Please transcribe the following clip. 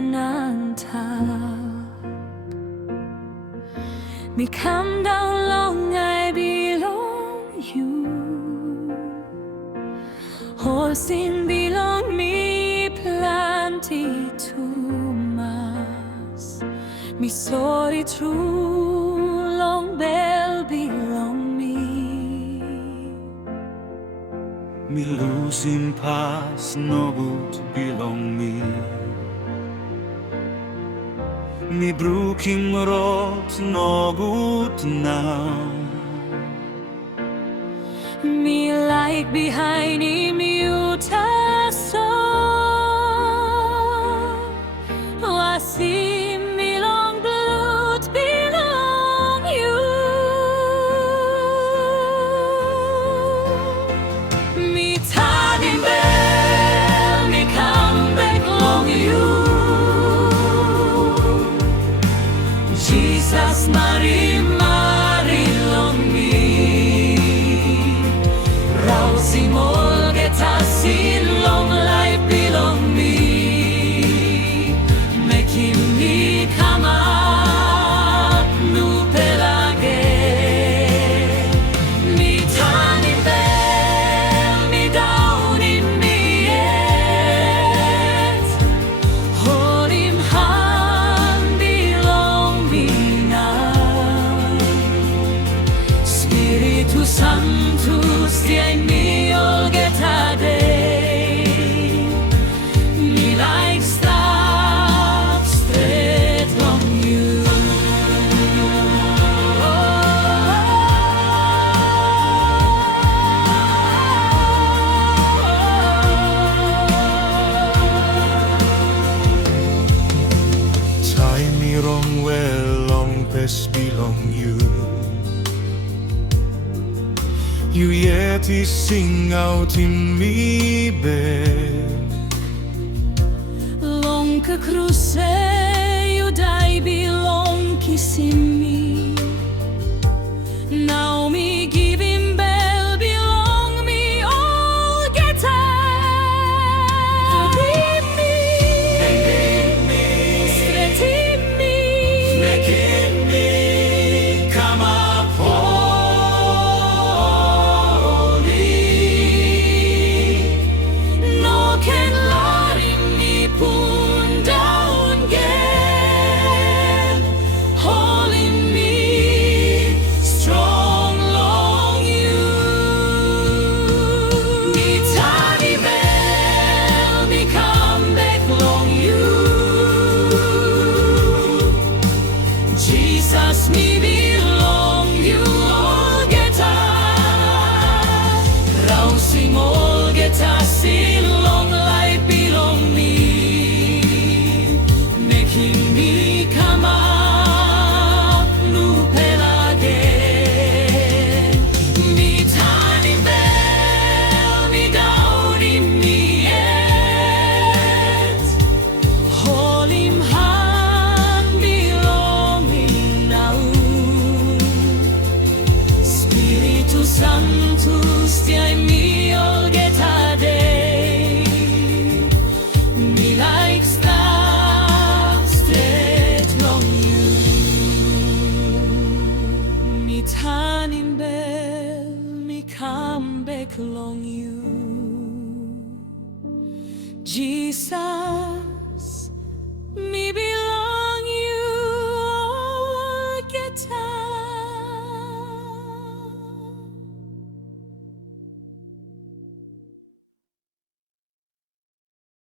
nanta. Me come down long, I belong you. Horsin belong me plenty too much. Me sori true long bell belong me. Me losing past no good belong me. Me broken road no good now. Me like behind him you so. I see me long blood belong you. Me Tanim Bel, me come back long you. Jisas mari long me. Simol getasin long life belong me. Make him me come up nu pelage. Me Tanim Bel, me down in me yet. Hold him hand belong me now. Spiritu Sanctus tiai me. Wrong well long past belong you. You yet is sing autim me bed. Long ka cruce you die belong kissing me. Now me give him bell belong me all get Jisas me belong you all get Rousing all get sin long life belong me. Making me come up nu pelage. Me Tanim Bel, me down in me yet. Hold him hand belong me now. Spiritu Sanctus tiai me all get a day. Me like stars straight long you. Me Tanim Bel, me come back long you. Jesus.